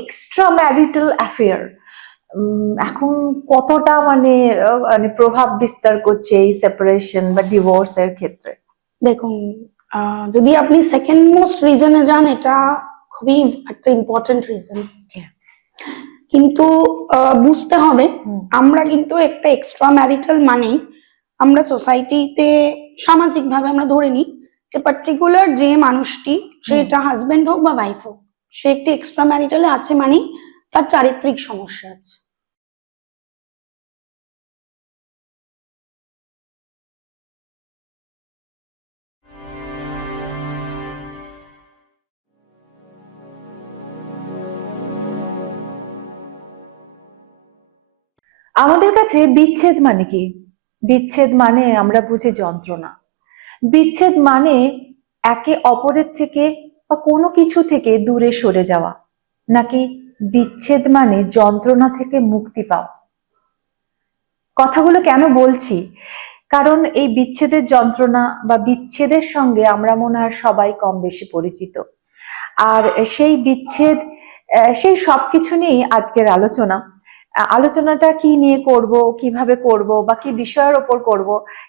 Extra marital affair এখন কতটা মানে মানে প্রভাব বিস্তার করছে এই সেপারেশন বা ডিভোর্সের ক্ষেত্রে? দেখুন, যদি আপনি সেকেন্ড মোস্ট রিজনে যান, এটা খুবই একটা ইম্পর্টেন্ট রিজন, কিন্তু বুঝতে হবে আমরা কিন্তু একটা এক্সট্রা ম্যারিটাল মানেই আমরা সোসাইটিতে সামাজিকভাবে আমরা ধরে নিই যে পার্টিকুলার যে মানুষটি, সেটা হাজবেন্ড হোক বা ওয়াইফ হোক, সে একটি এক্সট্রা ম্যারিটালে আছে মানেই তার চারিত্রিক সমস্যা আছে। আমাদের কাছে বিচ্ছেদ মানে কি? বিচ্ছেদ মানে আমরা বুঝি যন্ত্রণা। বিচ্ছেদ মানে একে অপরের থেকে বা কোনো কিছু থেকে দূরে সরে যাওয়া, নাকি বিচ্ছেদ মানে যন্ত্রণা থেকে মুক্তি পাওয়া? কথাগুলো কেন বলছি, কারণ এই বিচ্ছেদের যন্ত্রণা বা বিচ্ছেদের সঙ্গে আমরা মনে হয় সবাই কম বেশি পরিচিত। আর সেই বিচ্ছেদ, সেই সবকিছু নিয়েই আজকের আলোচনা। আলোচনাটা কি নিয়ে করব, কিভাবে করব বা কি বিষয়ের ওপর করব,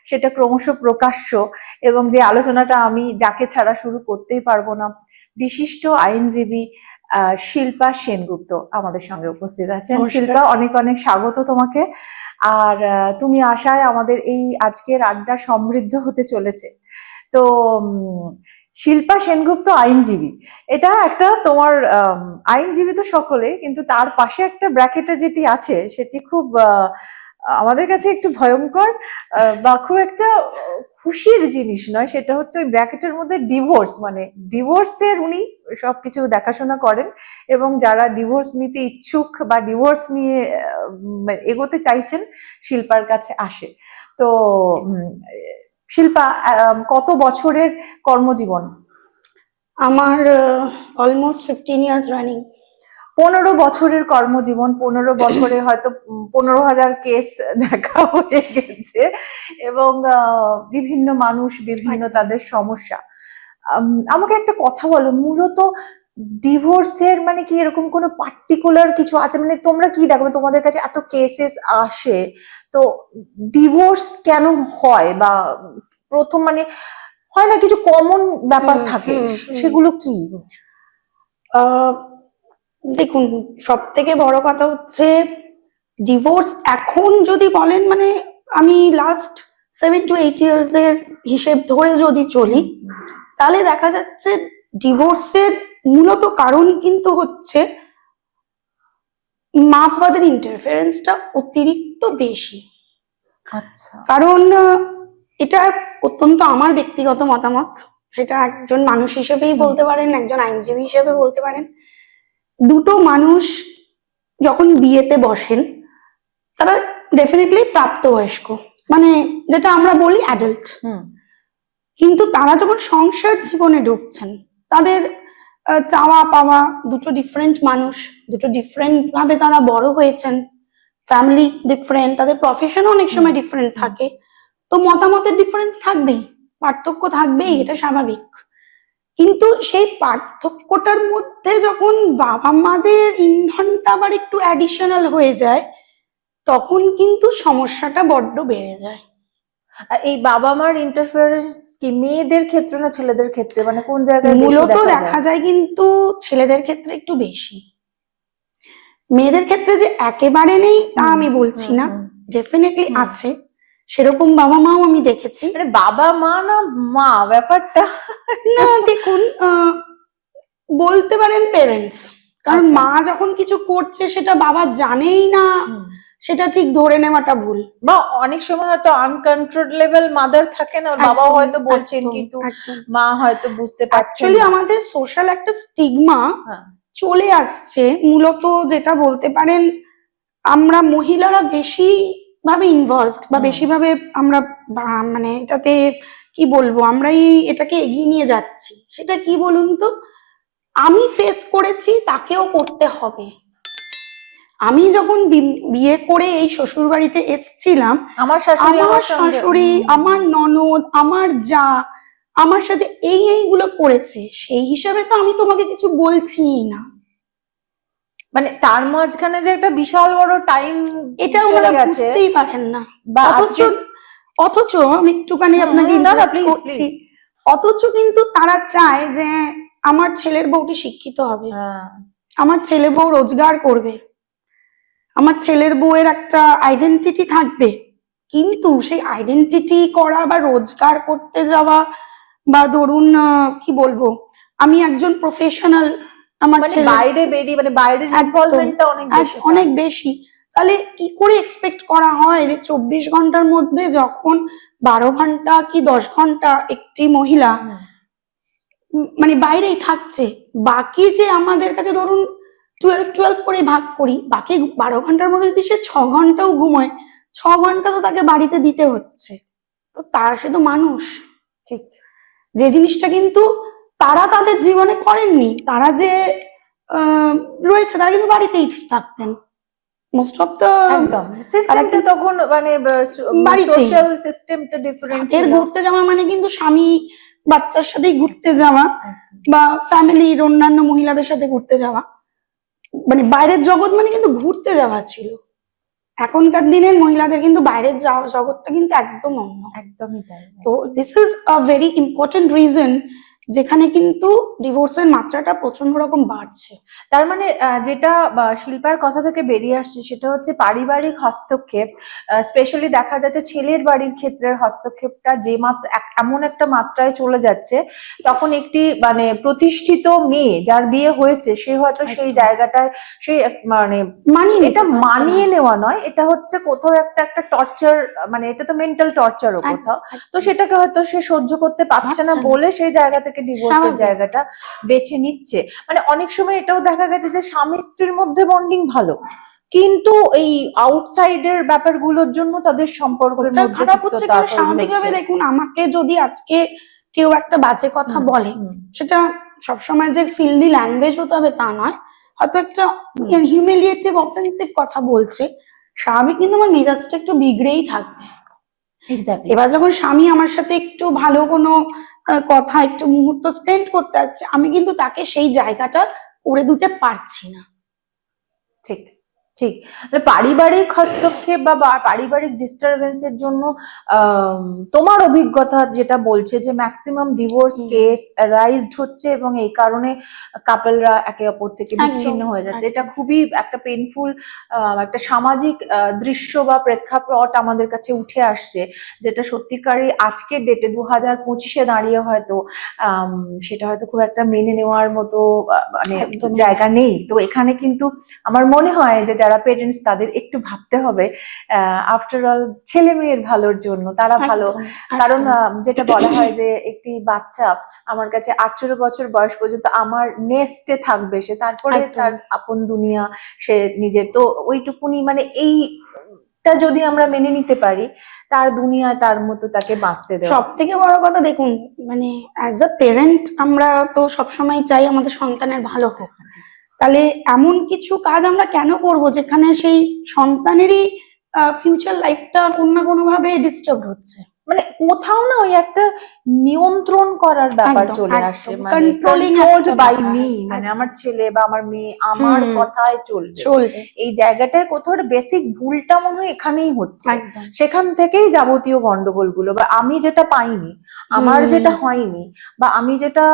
সেটা ক্রমশ প্রকাশ্য। এবং যে আলোচনাটা আমি যাকে ছাড়া শুরু করতেই পারবো না, বিশিষ্ট আইনজীবী শিল্পা সেনগুপ্ত আমাদের সঙ্গে উপস্থিত আছেন। শিল্পা, অনেক অনেক স্বাগত তোমাকে। আর তুমি আশায় আমাদের এই আজকের আড্ডা সমৃদ্ধ হতে চলেছে। তো শিল্পা সেনগুপ্ত আইনজীবী, এটা একটা তোমার আইনজীবী তো সকলে, কিন্তু তার পাশে একটা ব্র্যাকেটে যেটি আছে সেটি খুব আমাদের কাছে একটু ভয়ঙ্কর বা খুব একটা খুশির জিনিস নয়। সেটা হচ্ছে ওই ব্র্যাকেটের মধ্যে ডিভোর্স, মানে ডিভোর্সের উনি সবকিছু দেখাশোনা করেন এবং যারা ডিভোর্স নিতে ইচ্ছুক বা ডিভোর্স নিয়ে এগোতে চাইছেন শিল্পার কাছে আসে। তো শিল্পা, কত বছরের কর্মজীবন? আমার অলমোস্ট 15 ইয়ার্স রানিং। 15 বছরের কর্মজীবন, 15 বছরে হয়তো 15,000 কেস দেখা হয়ে গেছে এবং বিভিন্ন মানুষ, বিভিন্ন তাদের সমস্যা। আমাকে একটা কথা বলো, মূলত ডিভোর্সের মানে কি এরকম কোনো পার্টিকুলার কিছু আছে? মানে তোমরা কি দেখো, তোমাদের কাছে এত কেসেস আসে, তো ডিভোর্স কেন হয়? বা প্রথম মানে হয় না কিছু কমন ব্যাপার থাকে, সেগুলো কি? দেখুন, সব থেকে বড় কথা হচ্ছে ডিভোর্স এখন যদি বলেন, মানে আমি লাস্ট 7 to 8 years এর হিসেব ধরে যদি চলি, তাহলে দেখা যাচ্ছে ডিভোর্সের মূলত কারণ কিন্তু হচ্ছে মা বাবাদের ইন্টারফারেন্সটা অতিরিক্ত বেশি। আচ্ছা, কারণ এটা অত্যন্ত আমার ব্যক্তিগত মতামত, সেটা একজন মানুষ হিসেবেই বলতে পারেন, একজন আইনজীবী হিসেবে বলতে পারেন। দুটো মানুষ যখন বিয়েতে বসেন, তারা ডেফিনেটলি প্রাপ্তবয়স্ক, মানে যেটা আমরা বলি অ্যাডাল্ট, কিন্তু তারা যখন সংসার জীবনে ঢুকছেন, তাদের চাওয়া পাওয়া দুটো ডিফারেন্ট মানুষ, দুটো ডিফারেন্ট ভাবে তারা বড় হয়েছেন, ফ্যামিলি ডিফারেন্ট, তাদের প্রফেশনও অনেক সময় ডিফারেন্ট থাকে, তো মতামতের ডিফারেন্স থাকবেই, পার্থক্য থাকবেই, এটা স্বাভাবিক। কিন্তু সেই পার্থক্যটার মধ্যে যখন বাবা মাদের ইন্ধনটা আবার একটু অ্যাডিশনাল হয়ে যায়, তখন কিন্তু সমস্যাটা বড্ড বেড়ে যায়। এই বাবা মার ইন্টারফারেন্স কি মেয়েদের ক্ষেত্রে না ছেলেদের ক্ষেত্রে, মানে কোন জায়গায় মূলত দেখা যায় কিন্তু ছেলেদের ক্ষেত্রে একটু বেশি। মেয়েদের ক্ষেত্রে যে একেবারে নেই তা আমি বলছি না, ডেফিনেটলি আছে, সেরকম বাবা মাও আমি দেখেছি। মানে বাবা মা না মা ব্যাপারটা না, দেখুন, বলতে পারেন পেরেন্টস, কারণ মা যখন কিছু করছে সেটা বাবা জানেই না, সেটা ঠিক ধরে নেওয়াটা ভুল। বা অনেক সময় হয়তো আনকন্ট্রোলেবল মাদার থাকে না, বাবা হয়তো বলছেন কিন্তু মা হয়তো বুঝতে পারছেন। অ্যাকচুয়ালি আমাদের সোশ্যাল একটা স্টিগমা চলে আসছে, মূলত যেটা বলতে পারেন আমরা মহিলারা বেশি ভাবে ইনভলভড বা বেশি ভাবে আমরা মানে এটাতে কি বলবো, আমরাই এটাকে এগিয়ে নিয়ে যাচ্ছি। সেটা কি বলুন তো, আমি ফেস করেছি, তাকেও করতে হবে। আমি যখন বিয়ে করে এই শ্বশুর বাড়িতে এসেছিলাম, আমার শাশুড়ি, আমার ননদ, আমার যা আমার সাথে এইগুলো করেছে, সেই হিসাবে তো আমি তোমাকে কিছু বলছি না। মানে তার মাঝখানে যে একটা বিশাল বড় টাইম এটা চলে ওনারা গেছে বুঝতেই পারেন না। বা অথচ অথচ আমি একটুখানি আপনাকে না না interrupt প্লিজ করছি, প্লিজ। অথচ কিন্তু তারা চায় যে আমার ছেলের বউটি শিক্ষিত হবে, হ্যাঁ আমার ছেলে বউ রোজগার করবে, আমার ছেলের বউয়ের একটা আইডেন্টিটি থাকবে। কিন্তু সেই আইডেন্টিটি করা বা রোজগার করতে যাওয়া বা ধরুন কি বলবো, আমি একজন প্রফেশনাল, আমার মানে ছেলে বাইরে বেরিয়ে মানে বাইরের একদম ইনভলভমেন্টটা অনেক বেশি অনেক পায়। বেশি। তাহলে কি করে এক্সপেক্ট করা হয় যে 24 ঘন্টার মধ্যে যখন 12 ঘন্টা কি 10 ঘন্টা একটি মহিলা হুম, মানে বাইরেই থাকছে, বাকি যে আমাদের কাছে ধরুন 12 করে ভাগ করি, বাকি 12 ঘন্টার মধ্যে যদি সে 6 ঘন্টাও ঘুমায়, 6 ঘন্টা তো তাকে বাড়িতে দিতে হচ্ছে। তো তার সে তো মানুষ, ঠিক যে জিনিসটা কিন্তু তারা তাদের জীবনে করেননি। তারা যে আহ, রয়েছে, তারা কিন্তু বাড়িতেই থাকতেন মোস্ট অফ দ্য, একদম। তারা সিস্টেমটা কিন্তু তখন মানে বাড়িতেই, সোশ্যাল সিস্টেমটা ডিফারেন্ট তাদের ছিল। ঘুরতে যাওয়া মানে কিন্তু স্বামী বাচ্চার সাথেই ঘুরতে যাওয়া একদম। বা ফ্যামিলির অন্যান্য মহিলাদের সাথে ঘুরতে যাওয়া, মানে বাইরের জগৎ মানে কিন্তু ঘুরতে যাওয়া ছিল। এখনকার দিনের মহিলাদের কিন্তু বাইরের জগৎটা কিন্তু একদম অন্য। একদমই তাই। তো this is a very important reason যেখানে কিন্তু ডিভোর্সের মাত্রাটা প্রচন্ড রকম বাড়ছে। তার মানে যেটা শিল্পার কথা থেকে বেরিয়ে আসছে সেটা হচ্ছে পারিবারিক হস্তক্ষেপ, স্পেশালি দেখা যাচ্ছে ছেলের বাড়ির ক্ষেত্রে হস্তক্ষেপটা যে এমন একটা মাত্রায় চলে যাচ্ছে, তখন একটি মানে প্রতিষ্ঠিত মেয়ে যার বিয়ে হয়েছে সে হয়তো সেই একদম। জায়গাটায় সেই মানে মানিয়ে নিতে এটা পারছে না। মানিয়ে নেওয়া নয়, এটা হচ্ছে কোথাও একটা একটা টর্চার, মানে এটা তো মেন্টাল টর্চারও কোথাও। তো সেটাকে হয়তো সে সহ্য করতে পারছে না বলে সেই জায়গা থেকে ডিভোর্সের স্বাভাবিক। জায়গাটা বেছে নিচ্ছে। মানে অনেক সময় এটাও দেখা গেছে যে স্বামী স্ত্রীর মধ্যে বন্ডিং ভালো, কিন্তু এই আউটসাইডের ব্যাপারগুলোর জন্য তাদের সম্পর্কের ওটা মধ্যে খারাপ হচ্ছে তিক্ততা কেন? তৈরি স্বাভাবিকভাবে হচ্ছে। দেখুন, আমাকে যদি আজকে কেউ একটা বাজে কথা হুম বলে, হুম সেটা সবসময় যে ফিল্দি ল্যাঙ্গুয়েজ হতে হবে তা নয়, হয়তো একটা হুম। হিউমিলিয়েটিভ অফেন্সিভ কথা বলছে, স্বাভাবিক কিন্তু আমার মেজাজটা একটু বিগড়েই থাকবে। এক্স্যাক্টলি। এবার যখন স্বামী আমার সাথে একটু ভালো কোনো কথা, একটু মুহূর্ত স্পেন্ড করতে আসছে, আমি কিন্তু তাকে সেই জায়গাটা করে দিতে পারছি না। ঠিক ঠিক। মানে পারিবারিক হস্তক্ষেপ বা পারিবারিক ডিস্টারবেন্সের জন্য তোমার অভিজ্ঞতা যেটা বলছে যে ম্যাক্সিমাম ডিভোর্স কেস রাইজড হচ্ছে এবং এই কারণে কাপলরা একে অপর থেকে বিচ্ছিন্ন হয়ে যাচ্ছে, এটা খুবই একটা পেইনফুল একটা সামাজিক দৃশ্য বা প্রেক্ষাপট আমাদের কাছে উঠে আসছে, যেটা সত্যিকারই আজকের ডেটে 2025-এ দাঁড়িয়ে হয়তো সেটা হয়তো খুব একটা মেনে নেওয়ার মতো মানে জায়গা নেই। তো এখানে কিন্তু আমার মনে হয় যে যারা পেরেন্টস তাদের একটু ভাবতে হবে, আফটার অল ছেলে মেয়ের ভালোর জন্য তারা ভালো। কারণ যেটা বলা হয় যে একটি বাচ্চা আমার কাছে 18 বছর বয়স পর্যন্ত আমার নেস্টে থাকবে, সে তারপরে তার আপন দুনিয়া সে নিজের, তো ওইটুকুনি মানে এইটা যদি আমরা মেনে নিতে পারি তার দুনিয়া তার মতো তাকে বাঁচতে দেওয়া। সব থেকে বড় কথা দেখুন, মানে অ্যাজ আ পেরেন্ট আমরা তো সবসময় চাই আমাদের সন্তানের ভালো হোক। তাহলে এমন কিছু কাজ আমরা কেন করব যেখানে সেই সন্তানেরই ফিউচার লাইফটা কোনো না কোনো ভাবে ডিস্টার্ব হচ্ছে? মানে কোথাও না ওই একটা নিয়ন্ত্রণ করার ব্যাপার চলে আসে, মানে কন্ট্রোলিং কন্ট্রোলড বাই মি, মানে আমার ছেলে বা আমার মেয়ে আমার কথায় চলবে, এই জায়গাটায় কোথাও বেসিক ভুলটা মনে হয় এখানেই হচ্ছে। সেখান থেকেই যাবতীয় গন্ডগোলগুলো, বা আমি যেটা পাইনি, আমার যেটা হয়নি, বা আমি যেটা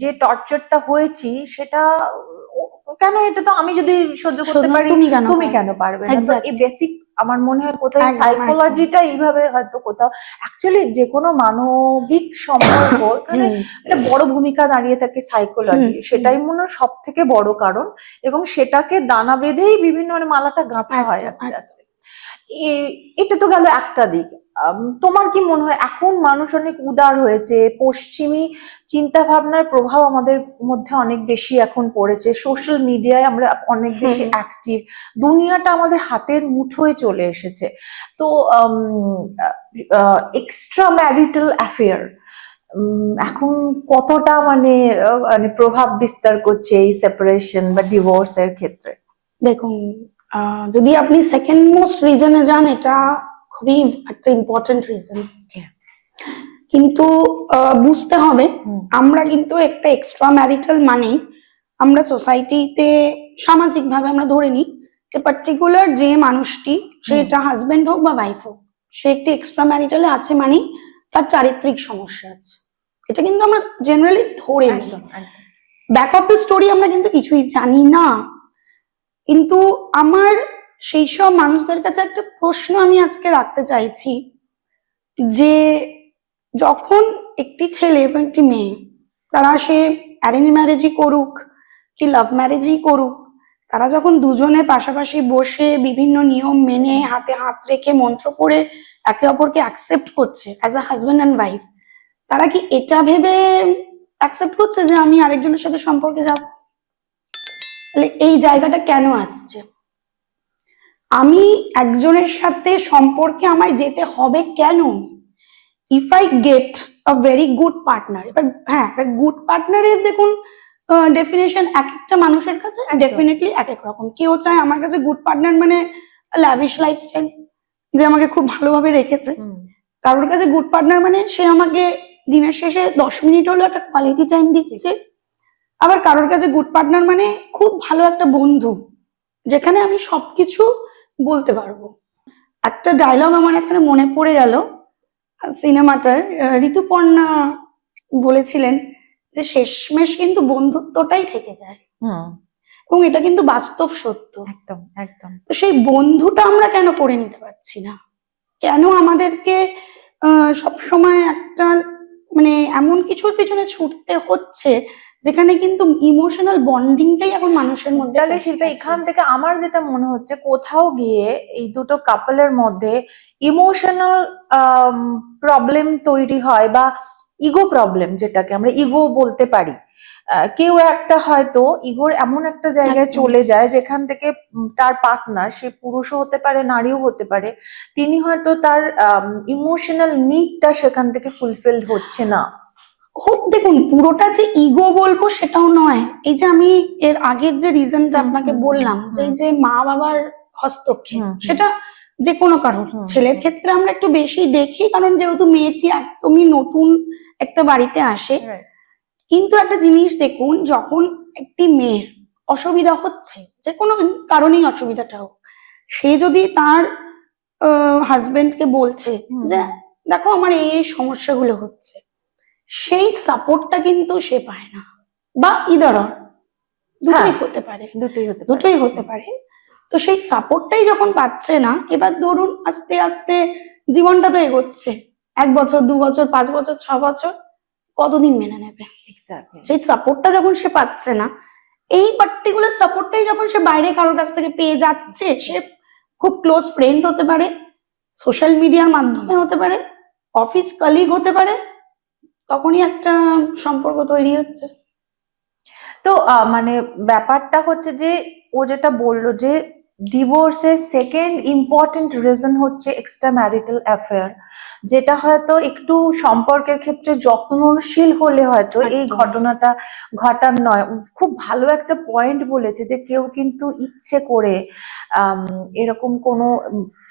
যে টর্চারটা হয়েছি সেটা কেন, এটা তো আমি যদি সহ্য করতে পারি তুমি কেন পারবে না? তো এই বেসিক আমার মনে হয় কোথাও সাইকোলজিটা এইভাবে হয়তো কোথাও, অ্যাকচুয়ালি যে কোনো মানবিক সম্পর্ক এখানে একটা বড় ভূমিকা দাঁড়িয়ে থাকে সাইকোলজি, সেটাই মনে হয় সব থেকে বড় কারণ, এবং সেটাকে দানা বেঁধেই বিভিন্ন মানে মালাটা গাঁথা হয় আস্তে আস্তে। এটা তো গেল একটা দিক। তোমার কি মনে হয় এখন মানুষ অনেক উদার হয়েছে, পশ্চিমী চিন্তা ভাবনার প্রভাব আমাদের মধ্যে অনেক বেশি এখন পড়েছে, সোশ্যাল মিডিয়ায় আমরা অনেক বেশি অ্যাক্টিভ, দুনিয়াটা আমাদের হাতের মুঠোয় চলে এসেছে, তো এক্সট্রা ম্যারিটাল অ্যাফেয়ার এখন কতটা মানে মানে প্রভাব বিস্তার করছে এই সেপারেশন বা ডিভোর্সের ক্ষেত্রে? দেখুন, যদি আপনি সেকেন্ড মোস্ট রিজনে যান, এটা খুবই একটা ইম্পর্টেন্ট রিজন, কিন্তু বুঝতে হবে আমরা কিন্তু একটা এক্সট্রা ম্যারিটাল মানেই আমরা সোসাইটিতে সামাজিক ভাবে আমরা ধরে নিই যে পার্টিকুলার যে মানুষটি, সেটা হাজবেন্ড হোক বা ওয়াইফ হোক, সে একটি এক্সট্রা ম্যারিটালে আছে মানে তার চারিত্রিক সমস্যা আছে। এটা কিন্তু আমরা জেনারেলি ধরে নিই। একদম একদম। ব্যাক অফ দ্য স্টোরি আমরা কিন্তু কিছুই জানি না। কিন্তু আমার সেই সব মানুষদের কাছে একটা প্রশ্ন আমি আজকে রাখতে চাইছি, যে যখন একটি ছেলে এবং একটি মেয়ে, তারা সে অ্যারেঞ্জ ম্যারেজই করুক কি লাভ ম্যারেজই করুক, তারা যখন দুজনে পাশাপাশি বসে বিভিন্ন নিয়ম মেনে হাতে হাত রেখে মন্ত্র পড়ে একে অপরকে অ্যাকসেপ্ট করছে as a husband and wife, তারা কি এটা ভেবে অ্যাকসেপ্ট করছে যে আমি আরেকজনের সাথে সম্পর্কে যাব? তাহলে এই জায়গাটা কেন আসছে? আমি একজনের সাথে সম্পর্কে আমায় যেতে হবে কেন? If I get a very good partner, এবার হ্যাঁ, গুড পার্টনারের দেখুন ডেফিনেশন এক একটা মানুষের কাছে ডেফিনেটলি এক এক রকম। কেউ চায় আমার কাছে গুড পার্টনার মানে ল্যাভিশ লাইফস্টাইল, যে আমাকে খুব ভালোভাবে রেখেছে। কারোর কাছে গুড পার্টনার মানে সে আমাকে দিনের শেষে 10 মিনিট হলো একটা কোয়ালিটি টাইম দিচ্ছে। আবার কারোর কাছে গুড পার্টনার মানে খুব ভালো একটা বন্ধু, যেখানে আমি সবকিছু বলতে পারবো। একটা ডায়লগ আমার এখানে মনে পড়ে গেল সিনেমাটার, ঋতুপর্ণা বলেছিলেন যে শেষমেশ কিন্তু বন্ধুত্বটাই থেকে যায়, এবং এটা কিন্তু বাস্তব সত্য। একদম একদম। তো সেই বন্ধুটা আমরা কেন করে নিতে পারছি না? কেন আমাদেরকে সবসময় একটা মানে এমন কিছুর পিছনে ছুটতে হচ্ছে যেখানে কিন্তু ইমোশনাল বন্ডিংটাই এখন মানুষের মধ্যে। তাহলে শিল্পা, এখান থেকে আমার যেটা মনে হচ্ছে কোথাও গিয়ে এই দুটো কাপলের মধ্যে ইমোশনাল প্রবলেম তৈরি হয়, বা ইগো প্রবলেম, যেটাকে আমরা ইগো বলতে পারি। কেউ একটা হয়তো ইগোর এমন একটা জায়গায় একদম। চলে যায় যেখান থেকে তার পার্টনার, সে পুরুষও হতে পারে নারীও হতে পারে, তিনি হয়তো তার ইমোশনাল নিডটা সেখান থেকে ফুলফিলড হচ্ছে না। দেখুন, পুরোটা যে ইগো বলবো সেটাও নয়। এই যে আমি এর আগের যে রিজনটা আপনাকে বললাম, যে এই যে মা বাবার হস্তক্ষেপ, সেটা যে কোনো কারোর, ছেলের ক্ষেত্রে আমরা একটু বেশি দেখি, কারণ যেহেতু মেয়েটি একদমই নতুন একটা বাড়িতে আসে। কিন্তু একটা জিনিস দেখুন, যখন একটি মেয়ের অসুবিধা হচ্ছে, যে কোনো কারণেই অসুবিধাটা হোক, সে যদি তার হাজবেন্ডকে বলছে যে দেখো আমার এই সমস্যাগুলো হচ্ছে, সেই সাপোর্টটা কিন্তু সে পায় না, বা ইদার দুটোই হতে পারে, দুটোই হতে পারে। তো সেই সাপোর্টটাই যখন পাচ্ছে না, এবার ধরুন আস্তে আস্তে জীবনটা তো এগোচ্ছে, 1 বছর 2 বছর 5 বছর 6 বছর, কতদিন মেনে নেবে? সেই সাপোর্টটা যখন সে পাচ্ছে না, এই পার্টিকুলার সাপোর্টটাই যখন সে বাইরে কারোর কাছ থেকে পেয়ে যাচ্ছে, সে খুব ক্লোজ ফ্রেন্ড হতে পারে, সোশ্যাল মিডিয়ার মাধ্যমে হতে পারে, অফিস কলিগ হতে পারে, তখনই একটা সম্পর্ক তৈরি হচ্ছে। তো মানে ব্যাপারটা হচ্ছে যে ও যেটা বললো যে ডিভোর্সের সেকেন্ড ইম্পর্টেন্ট রিজন হচ্ছে এক্সট্রা ম্যারিটাল অ্যাফেয়ার, যেটা হয়তো একটু সম্পর্কের ক্ষেত্রে যত্নশীল হলে হয়তো এই ঘটনাটা ঘটার নয়। খুব ভালো একটা পয়েন্ট বলেছে যে কেউ কিন্তু ইচ্ছে করে এরকম কোনো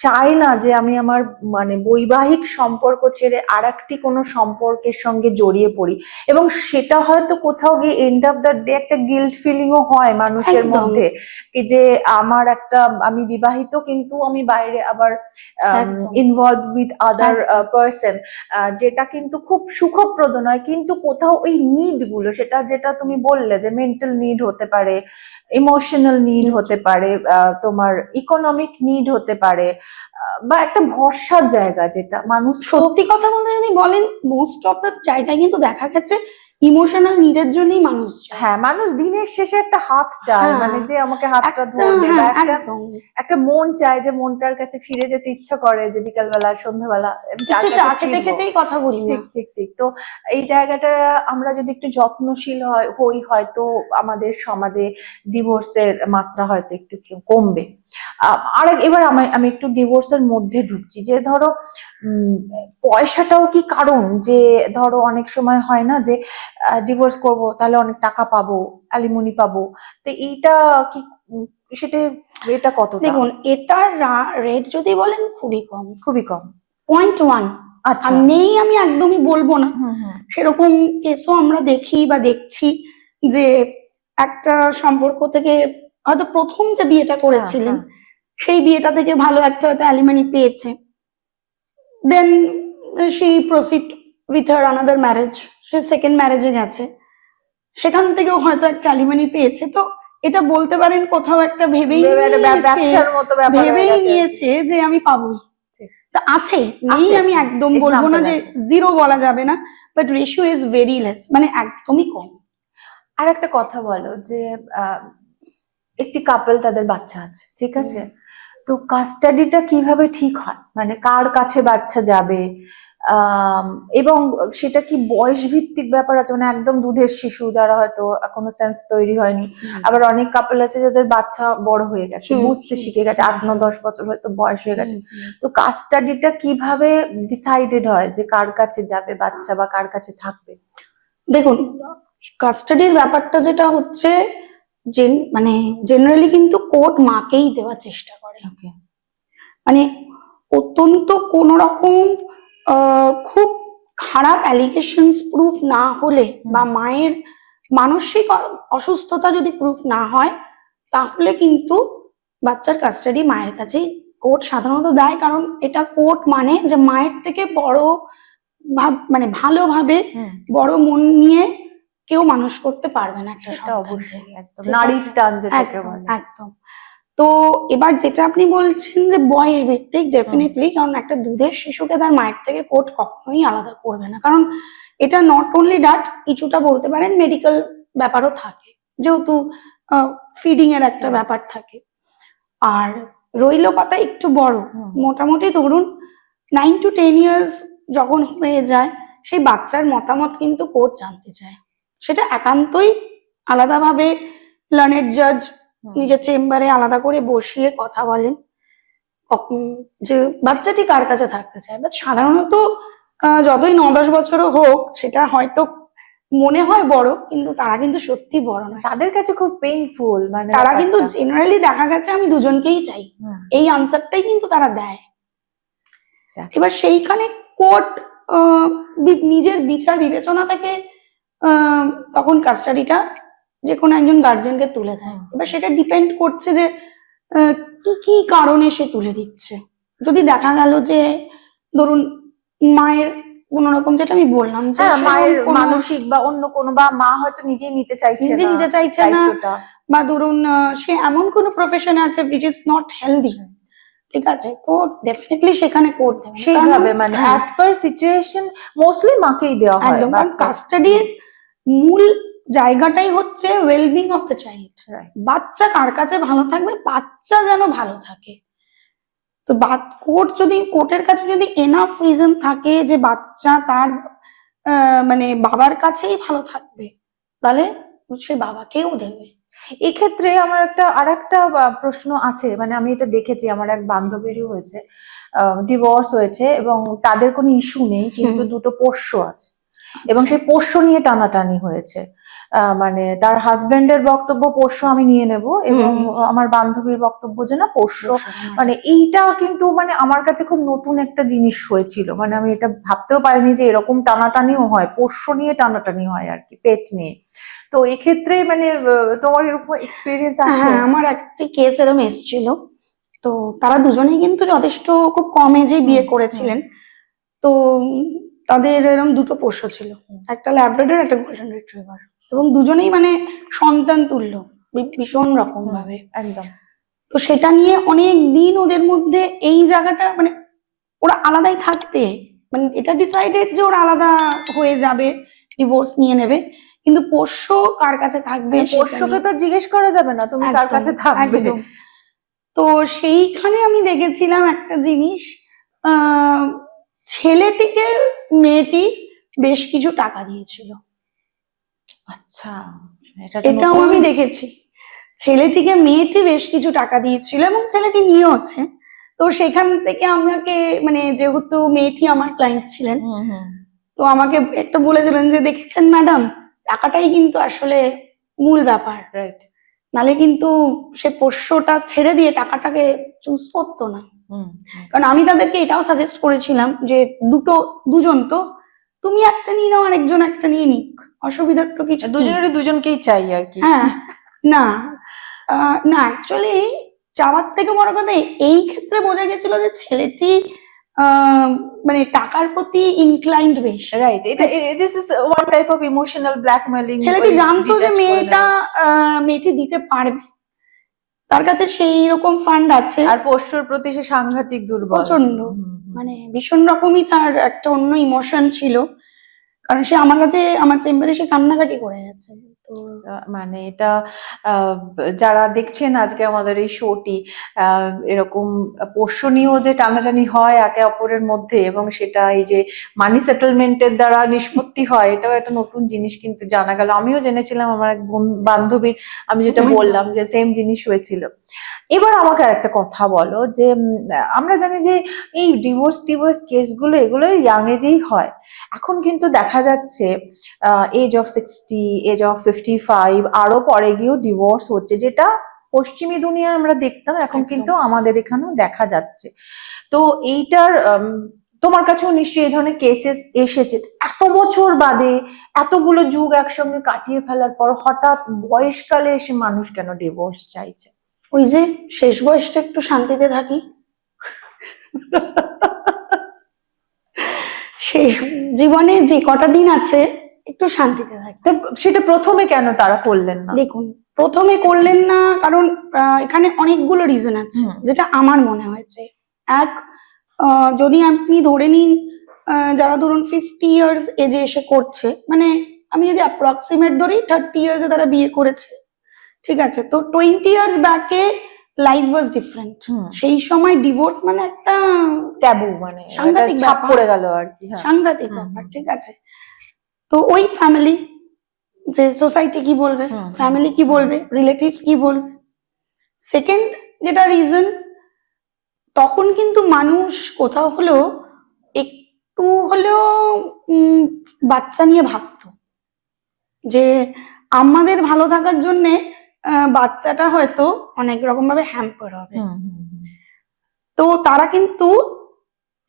চায় না যে আমি আমার মানে বৈবাহিক সম্পর্ক ছেড়ে আর একটি কোনো সম্পর্কের সঙ্গে জড়িয়ে পড়ি, এবং সেটা হয়তো কোথাও গিয়ে এন্ড অফ দ্য ডে একটা গিল্ট ফিলিংও হয় মানুষের মধ্যে, কি যে আমার একটা, আমি বিবাহিত কিন্তু আমি বাইরে আবার ইনভলভ উইথ আদার পার্সন, যেটা কিন্তু খুব সুখপ্রদ নয়। কিন্তু কোথাও ওই নিড গুলো, সেটা যেটা তুমি বললে যে মেন্টাল নিড হতে পারে, ইমোশনাল নিড হতে পারে, তোমার ইকোনমিক নিড হতে পারে, বা একটা ভরসার জায়গা, যেটা মানুষ সত্যি কথা বলতে যদি বলেন, মোস্ট অফ দ্য জায়গায় কিন্তু দেখা গেছে ইমোশনাল নিডের জন্যই মানুষ চায়। হ্যাঁ, মানুষ দিনের শেষে একটা হাত চায়, মানে যে আমাকে হাতটা ধরবে, বা একটা মন চায়, যে মনটার কাছে ফিরে যেতে ইচ্ছা করে, যে বিকালবেলা সন্ধ্যাবেলা চা খেতে খেতেই কথা বলি। ঠিক ঠিক ঠিক। তো এই জায়গাটা আমরা যদি একটু যত্নশীল হই, হয়তো আমাদের সমাজে ডিভোর্সের মাত্রা হয়তো একটু কমবে। এবার আমি একটু ডিভোর্সের মধ্যে ঢুকছি, যে ধরো পয়সাটাও কি কারণ? যে ধরো অনেক সময় হয় না যে ডিভোর্স করব তাহলে অনেক টাকা পাবো, অ্যালিমনি পাবো, তো এইটা কি এটা কত? দেখুন, এটার রেট যদি বলেন খুবই কম, খুবই কম, 0.1। আচ্ছা, নেই আমি একদমই বলবো না। সেরকম কেসও আমরা দেখি বা দেখছি, যে একটা সম্পর্ক থেকে হয়তো প্রথম যে বিয়েটা করেছিলেন সেই বিয়েটা থেকে ভালো একটা হয়তো অ্যালিমানি পেয়েছে, then she proceed with her another marriage, সে সেকেন্ড ম্যারেজে গেছে, সেখান থেকেও হয়তো একটা অ্যালিমানি পেয়েছে। তো এটা বলতে পারেন কোথাও একটা ভেবেই ব্যবসার মতো ব্যাপার হয়ে ভেবেই গেছে। নিয়েছে যে আমি পাবোই। ঠিক। তা আছে, নেই আছে, আমি একদম বলবো না example যে আছে। জিরো বলা যাবে না, but ratio is very less, মানে একদমই কম। আর একটা কথা বলো যে একটি কাপল, তাদের বাচ্চা আছে, ঠিক আছে, তো কাস্টাডিটা কিভাবে ঠিক হয়, মানে কার কাছে বাচ্চা যাবে, এবং সেটা কি বয়স ভিত্তিক ব্যাপার আছে, মানে একদম দুধের শিশু যারা হয়তো এখনো সেন্স তৈরি হয়নি, আবার অনেক কাপল আছে যাদের বাচ্চা বড় হয়ে গেছে, বুঝতে শিখে গেছে, 8-9-10 বছর হয়তো বয়স হয়ে গেছে, তো কাস্টাডিটা কিভাবে ডিসাইডেড হয় যে কার কাছে যাবে বাচ্চা বা কার কাছে থাকবে? দেখুন, কাস্টাডির ব্যাপারটা যেটা হচ্ছে, মানে জেনারেলি কিন্তু কোর্ট মাকেই দেওয়ার চেষ্টা করে। মানে অত্যন্ত কোন রকম খুব খারাপ অ্যালিগেশনস প্রুফ না হলে বা মায়ের মানসিক অসুস্থতা যদি প্রুফ না হয়, তাহলে কিন্তু বাচ্চার কাস্টাডি মায়ের কাছেই কোর্ট সাধারণত দেয়। কারণ এটা কোর্ট মানে যে মায়ের থেকে বড় মানে ভালোভাবে বড় মন নিয়ে কেউ মানুষ করতে পারবে না একটা সন্তানকে। নারীর টান যেটাকে বলে। একদম। তো এবার যেটা আপনি বলছেন যে বয়স ভিত্তিক, ডেফিনেটলি, কারণ একটা দুধের শিশুকে তার মায়ের থেকে কোর্ট কখনোই আলাদা করবে না। কারণ এটা নট অনলি দ্যাট, কিছুটা বলতে পারেন মেডিকেল ব্যাপারও থাকে, যেহেতু ফিডিং এর একটা ব্যাপার থাকে। আর রইল কথা একটু বড়, মোটামুটি ধরুন 9 to 10 ইয়ার্স যখন হয়ে যায়, সেই বাচ্চার মতামত কিন্তু কোর্ট জানতে চায়। সেটা একান্তই আলাদাভাবে লার্নেড জাজ নিজের চেম্বারে আলাদা করে বসিয়ে কথা বলেন যে বাচ্চাটি কার কাছে থাকতে চায়। বাট সাধারণত যতই 9-10 বছরও হোক, সেটা হয়তো মনে হয় বড়, কিন্তু তারা কিন্তু সত্যি বড় নয়, তাদের কাছে খুব পেইনফুল, মানে তারা কিন্তু জেনারেলি দেখা গেছে আমি দুজনকেই চাই, এই আনসারটাই কিন্তু তারা দেয়। এবার সেইখানে কোর্ট নিজের বিচার বিবেচনা থেকে তখন কাস্টাডিটা যে কোনো একজন গার্জেনকে তুলে দেয়। এবার সেটা ডিপেন্ড করছে যে কি কি কারণে সে তুলে দিচ্ছে। যদি দেখা গেল যে ধরুন মায়ের কোন রকম, যেটা আমি বললাম, যে মায়ের মানসিক বা অন্য কোনো, বা মা হয়তো নিজেই নিতে চাইছে না, বা ধরুন সে এমন কোন প্রফেশনে আছে which is not healthy, ঠিক আছে, তো ডেফিনেটলি সেখানে কোর্ট দেবে সেইভাবে, মানে অ্যাজ পার সিচুয়েশন মোস্টলি মাকেই দেওয়া হয়। একদম, কারণ কাস্টাডির মূল জায়গাটাই হচ্ছে ওয়েলবিং অফ দ্য চাইল্ড। বাচ্চা কার কাছে ভালো থাকবে, বাচ্চা যেন ভালো থাকে। তো কোর্টের কাছে যদি এনাফ রিজন থাকে যে বাচ্চা তার মানে বাবার কাছেই ভালো থাকবে, তাহলে সে বাবাকেও দেবে। এক্ষেত্রে আমার আরেকটা প্রশ্ন আছে, মানে আমি এটা দেখেছি, আমার এক বান্ধবীরই হয়েছে, ডিভোর্স হয়েছে এবং তাদের কোনো ইস্যু নেই, কিন্তু দুটো পোষ্য আছে এবং সেই পোষ্য নিয়ে টানাটানি হয়েছে। মানে তার হাজবেন্ডের বক্তব্য পোষ্য আমি নিয়ে নেব, এবং আমার বান্ধবীর বক্তব্য যে না পোষ্য, মানে এইটা কিন্তু মানে আমার কাছে খুব নতুন একটা জিনিস হয়েছিল, মানে আমি এটা ভাবতেও পারিনি যে এরকম টানাটানিও হয়, পোষ্য নিয়ে টানাটানি হয় আর কি, পেট নিয়ে। তো এক্ষেত্রে মানে তোমার এরকম এক্সপিরিয়েন্স আছে? হ্যাঁ, আমার একটি কেস এরকম এসেছিল। তো তারা দুজনেই কিন্তু যথেষ্ট খুব কম এজেই বিয়ে করেছিলেন। তো তাদের এরকম দুটো পোষ্য ছিল, একটা ল্যাব্রাডর, একটা গোল্ডেন রিট্রিভার, এবং দুজনেই মানে সন্তান তুল্য ভীষণ রকম ভাবে। একদম। তো সেটা নিয়ে অনেক দিন ওদের মধ্যে এই জায়গাটা, মানে ওরা আলাদাই থাকবে, মানে এটা ডিসাইডেড যে ওরা আলাদা হয়ে যাবে, ডিভোর্স নিয়ে নেবে, কিন্তু পোষ্য কার কাছে থাকবে, পোষ্যকে তো জিজ্ঞেস করা যাবে না তুমি কার কাছে থাকবে। তো সেইখানে আমি দেখেছিলাম একটা জিনিস, ছেলেটিকে মেয়েটি বেশ কিছু টাকা দিয়েছিল। আচ্ছা, এটাও আমি দেখেছি, ছেলেটিকে মেয়েটি বেশ কিছু টাকা দিয়েছিল এবং ছেলেটি নিয়েওছে। তো সেখান থেকে আমাকে, মানে যেহেতু মেয়েটি আমার ক্লায়েন্ট ছিলেন, তো আমাকে একটা বলেছিলেন যে দেখেছেন ম্যাডাম, টাকাটাই কিন্তু আসলে মূল ব্যাপার, রাইট, নালে কিন্তু সে পোষ্যটা ছেড়ে দিয়ে টাকাটাকে চুজ করতো না। কারণ আমি তাদেরকে এটাও সাজেস্ট করেছিলাম যে দুজন তো, তুমি একটা নিয়ে নাও আর একজন একটা নিয়ে নিক, অসুবিধার তো কিছু, দুজনেরই দুজনকেই চাই আর কি। হ্যাঁ, না না, অ্যাকচুয়ালি চাওয়ার থেকে বড় কথা এই ক্ষেত্রে বোঝা গেছিল যে ছেলেটি মানে টাকার প্রতি ইনক্লাইন্ড বেশি। রাইট, এটা this is one type of emotional blackmailing. ছেলেটি জানতো যে মেয়েটি দিতে পারবে, তার কাছে সেই রকম ফান্ড আছে, আর পোষ্যর প্রতি সে সাংঘাতিক দুর্বল, প্রচন্ড, মানে ভীষণ রকমই তার একটা অন্য ইমোশন ছিল। কারণ সে আমার কাছে আমার চেম্বারে সে কান্নাকাটি করে গেছে। তো মানে এটা যারা দেখছেন আজকে আমাদের এই শোটি, এরকম পোষ্য নিয়েও যে টানাটানি হয় একে অপরের মধ্যে, এবং সেটা এই যে মানি সেটেলমেন্টের দ্বারা নিষ্পত্তি হয়, এটাও একটা নতুন জিনিস কিন্তু জানা গেল। আমিও জেনেছিলাম, আমার এক বান্ধবীর আমি যেটা বললাম যে সেম জিনিস হয়েছিল। এবার আমাকে আর একটা কথা বলো যে আমরা জানি যে এই ডিভোর্স কেসগুলো এগুলো ইয়াং এজেই হয়। এখন কিন্তু দেখা যাচ্ছে এজ অফ 60, এজ অফ 55 আরো পরে গিয়েও ডিভোর্স হচ্ছে, যেটা পশ্চিমী দুনিয়ায় আমরা দেখতাম, এখন কিন্তু আমাদের এখানেও দেখা যাচ্ছে। তো এইটার তোমার কাছেও নিশ্চয়ই এই ধরনের কেসেস এসেছে। এত বছর বাদে, এতগুলো যুগ একসঙ্গে কাটিয়ে ফেলার পর হঠাৎ বয়সকালে এসে মানুষ কেন ডিভোর্স চাইছে? ওই যে শেষ বয়সটা একটু শান্তিতে থাকি, শেষ জীবনে যে কটা দিন আছে একটু শান্তিতে থাকি। তো সেটা প্রথমে কেন তারা করলেন না? দেখুন, প্রথমে করলেন না কারণ এখানে অনেকগুলো রিজন আছে, যেটা আমার মনে হয়েছে। এক, যদি আপনি ধরে নিন যারা ধরুন 50 ইয়ার্স এজে এসে করছে, মানে আমি যদি অ্যাপ্রক্সিমেট ধরি 30 ইয়ার্সে তারা বিয়ে করেছে, ঠিক আছে, তো 20 ইয়ার্স ব্যাকে লাইফ ওয়াজ ডিফারেন্ট। সেই সময় ডিভোর্স মানে একটা ট্যাবু, মানে সাংঘাতিক ছাপ পড়ে গেল আর কি। সাংঘাতিক ব্যাপার, ঠিক আছে। তো ওই ফ্যামিলি, যে সোসাইটি কি বলবে, ফ্যামিলি কি বলবে, রিলেটিভস কি বলবে। সেকেন্ড যেটা রিজন, তখন কিন্তু মানুষ কোথাও হলেও একটু হলেও বাচ্চা নিয়ে ভাবতো যে আমাদের ভালো থাকার জন্যে বাচ্চাটা হয়তো অনেক রকম ভাবে হ্যাম্পার হবে। তো তারা কিন্তু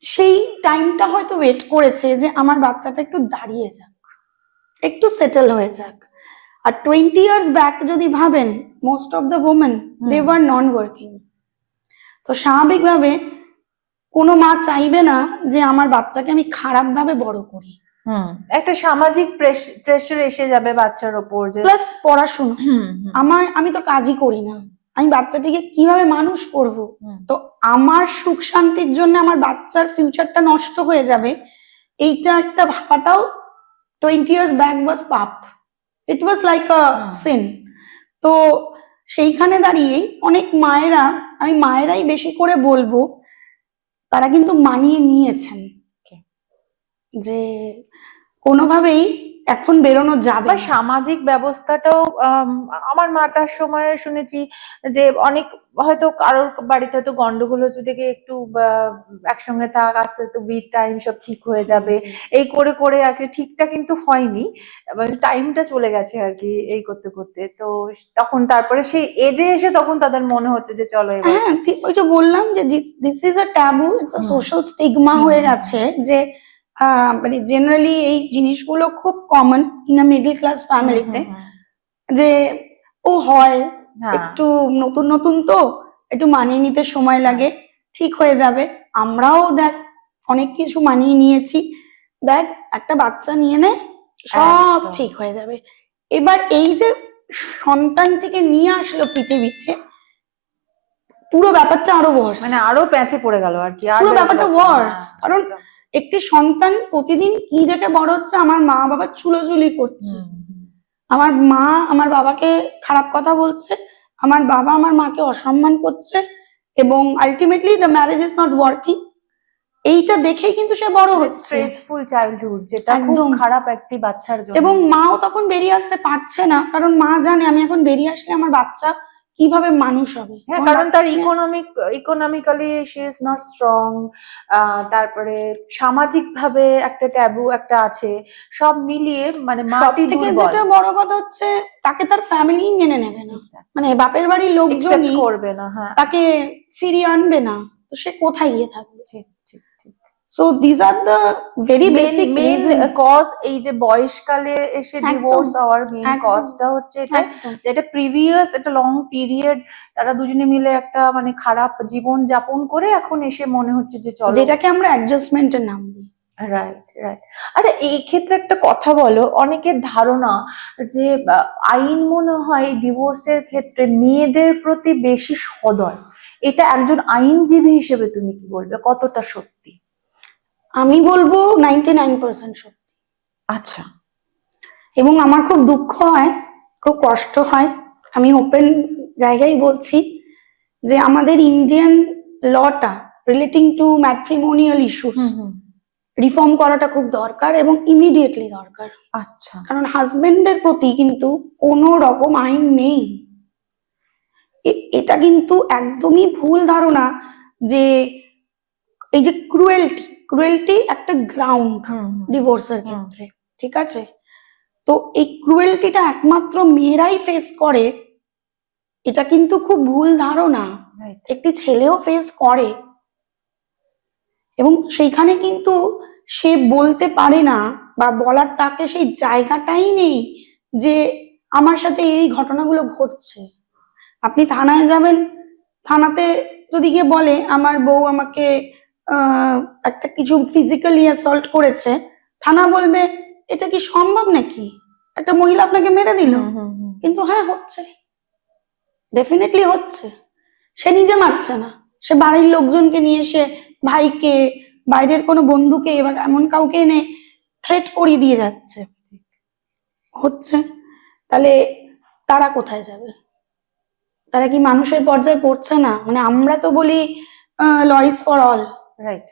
সেই টাইমটা হয়তো ওয়েট করেছে যে আমার বাচ্চাটা একটু দাঁড়িয়ে যাক, একটু সেটেল হয়ে যাক। আর 20 ইয়ার্স ব্যাক যদি ভাবেন, most of the women they were non working. তো স্বাভাবিকভাবে কোনো মা চাইবে না যে আমার বাচ্চাকে আমি খারাপ ভাবে বড় করি। একটা সামাজিক প্রেসার এসে যাবে বাচ্চার ওপর, যে প্লাস পড়াশোনা, আমি তো কাজই করি না, আমি বাচ্চাটিকে কিভাবে মানুষ করব। তো আমার সুখ শান্তির জন্য আমার বাচ্চার ফিউচারটা নষ্ট হয়ে যাবে, এইটা একটা ভাবাটাও 20 ইয়ার্স ব্যাক ওয়াজ পাপ, ইট ওয়াজ লাইক আ সিন। তো সেইখানে দাঁড়িয়েই অনেক মায়েরা, আমি মায়েরাই বেশি করে বলবো, তারা কিন্তু মানিয়ে নিয়েছেন যে কোনোভাবেই এখন বেরোনো যাবে। সামাজিক ব্যবস্থাটাও আমার মাটার সময় শুনেছি যে অনেক হয়তো কারোর বাড়িতে হয়তো গন্ডগোল হচ্ছে থেকে একটু একসঙ্গে থাক, আস্তে আস্তে উইথ টাইম সব ঠিক হয়ে যাবে, এই করে করে আর কি। ঠিকটা কিন্তু হয়নি, টাইমটা চলে গেছে আর কি এই করতে করতে। তো তখন তারপরে সেই এজে এসে তখন তাদের মনে হচ্ছে যে চলো এবার। হ্যাঁ, ওই যে বললাম যে this is a taboo, it's a social stigma হয়ে গেছে, যে মানে জেনারেলি এই জিনিসগুলো খুব common in a middle class ফ্যামিলিতে, যে ও হয় একটু নতুন নতুন তো একটু মানিয়ে নিতে সময় লাগে, ঠিক হয়ে যাবে। আমরাও দেখ অনেক কিছু মানিয়ে নিয়েছি, দেখ একটা বাচ্চা নিয়ে নে, সব ঠিক হয়ে যাবে। এবার এই যে সন্তানটিকে নিয়ে আসলো পৃথিবীতে, পুরো ব্যাপারটা আরো ওয়ার্স, মানে আরো প্যাঁচে পড়ে গেল আর কি, পুরো ব্যাপারটা ওয়ার্স। কারণ একটি সন্তান প্রতিদিন কি দেখে বড় হচ্ছে, আমার মা বাবা চুলোচুলি করছে, আমার মা আমার বাবাকে খারাপ কথা বলছে, আমার বাবা আমার মাকে অসম্মান করছে, এবং ultimately the marriage is not working. এইটা দেখেই কিন্তু সে বড় হচ্ছে, স্ট্রেসফুল চাইল্ডহুড, যেটা খুব খারাপ একটি বাচ্চার জন্য। এবং মাও তখন বেরিয়ে আসতে পারছে না, কারণ মা জানে আমি এখন বেরিয়ে আসলে আমার বাচ্চা কিভাবে মানুষ হবে। হ্যাঁ, কারণ তার economically she is not strong, তারপরে সামাজিক ভাবে একটা ট্যাবু একটা আছে, সব মিলিয়ে মানে মাটি দুর্বল। যেটা বড় কথা হচ্ছে, তাকে তার ফ্যামিলি মেনে নেবে না, মানে বাপের বাড়ির লোকজন করবে না, হ্যাঁ, তাকে ফিরিয়ে আনবে না, তো সে কোথায় গিয়ে থাকবে। ঠিক ঠিক ঠিক। So these are the very main basic main cause এই যে বয়সকালে এসে একদম, ডিভোর্স হওয়ার মেন একদম, কজটা হচ্ছে এটা, একদম। এটা প্রিভিয়াস একটা লং পিরিয়ড তারা দুজনে মিলে একটা মানে খারাপ জীবন যাপন করে এখন এসে মনে হচ্ছে যে চলো। যেটাকে আমরা অ্যাডজাস্টমেন্টের নাম দিই। Right, right. আচ্ছা, এই ক্ষেত্রে একটা কথা বলো, অনেকের ধারণা যে আইন মনে হয় ডিভোর্সের ক্ষেত্রে মেয়েদের প্রতি বেশি সদয়, এটা একজন আইনজীবী হিসেবে তুমি কি বলবে, কতটা সত্যি? আমি বলবো 99% সত্যি। আচ্ছা। এবং আমার খুব দুঃখ হয়, খুব কষ্ট হয়, আমি ওপেন জায়গায় বলছি যে আমাদের ইন্ডিয়ান লটা relating to matrimonial issues reform করাটা খুব দরকার এবং ইমিডিয়েটলি দরকার। আচ্ছা। কারণ হাজবেন্ডের প্রতি কিন্তু কোনো রকম আইন নেই। এটা কিন্তু একদমই ভুল ধারণা যে এই যে ক্রুয়েলটি একটা গ্রাউন্ড ডিভোর্সের ক্ষেত্রে, ঠিক আছে? তো এই ক্রুয়েলটিটা একমাত্র মেয়েরাই ফেস করে, এটা কিন্তু খুব ভুল ধারণা। একটি ছেলেও ফেস করে এবং সেইখানে কিন্তু সে বলতে পারে না বা বলার তাকে সেই জায়গাটাই নেই যে আমার সাথে এই ঘটনাগুলো ঘটছে। আপনি থানায় যাবেন, থানাতে যদি গিয়ে বলে আমার বউ আমাকে একটা কিছু ফিজিক্যালি অ্যাসল্ট করেছে, থানা বলবে এটা কি সম্ভব নাকি, একটা মহিলা আপনাকে মেরে দিল? কিন্তু হ্যাঁ, হচ্ছে, ডেফিনেটলি হচ্ছে। সে নিজে মারছে না, সে বাড়ির লোকজনকে নিয়ে এসে, ভাইকে, বাইরের কোনো বন্ধুকে, এবার এমন কাউকে এনে থ্রেট করিয়ে দিয়ে যাচ্ছে, হচ্ছে। তাহলে তারা কোথায় যাবে? তারা কি মানুষের পর্যায়ে পড়ছে না? মানে আমরা তো বলি law is for all, right,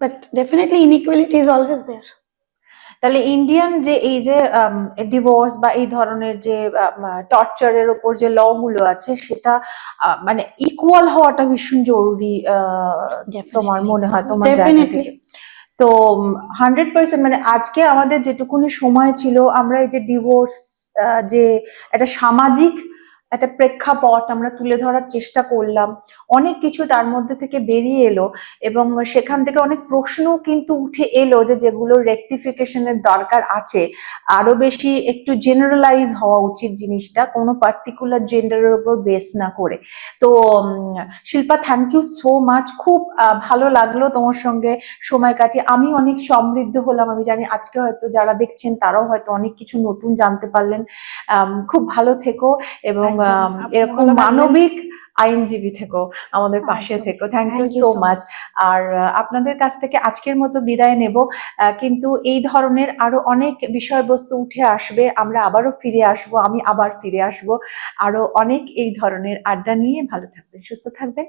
but definitely inequality is always there. তাহলে ইন্ডিয়ান যে এই যে ডিভোর্স বা এই ধরনের যে টর্চারের উপর যে ল গুলো আছে সেটা মানে ইকুয়াল হওয়াটা ভীষণ জরুরি, তোমার মনে হয় তোমার জায়গা থেকে? তো 100% মানে আজকে আমাদের যেটুকুনি সময় ছিল আমরা এই যে ডিভোর্স যে একটা সামাজিক একটা প্রেক্ষাপট আমরা তুলে ধরার চেষ্টা করলাম, অনেক কিছু তার মধ্যে থেকে বেরিয়ে এলো এবং সেখান থেকে অনেক প্রশ্ন কিন্তু উঠে এলো যে যেগুলো রেকটিফিকেশনের দরকার আছে, আরো বেশি একটু জেনারেলাইজ হওয়া উচিত জিনিসটা, কোনো পার্টিকুলার জেন্ডারের উপর বেস না করে। তো Shilpa, thank you so much, খুব ভালো লাগলো তোমার সঙ্গে সময় কাটিয়ে, আমি অনেক সমৃদ্ধ হলাম, আমি জানি আজকে হয়তো যারা দেখছেন তারাও হয়তো অনেক কিছু নতুন জানতে পারলেন। খুব ভালো থেকো এবং এরকম মানবিক আইনজীবী থেকো, আমাদের পাশে থেকো। Thank you so much. আর আপনাদের কাছ থেকে আজকের মতো বিদায় নেব, কিন্তু এই ধরনের আরো অনেক বিষয়বস্তু উঠে আসবে, আমরা আবারও ফিরে আসব, আমি আবার ফিরে আসব আরো অনেক এই ধরনের আড্ডা নিয়ে। ভালো থাকবেন, সুস্থ থাকবেন।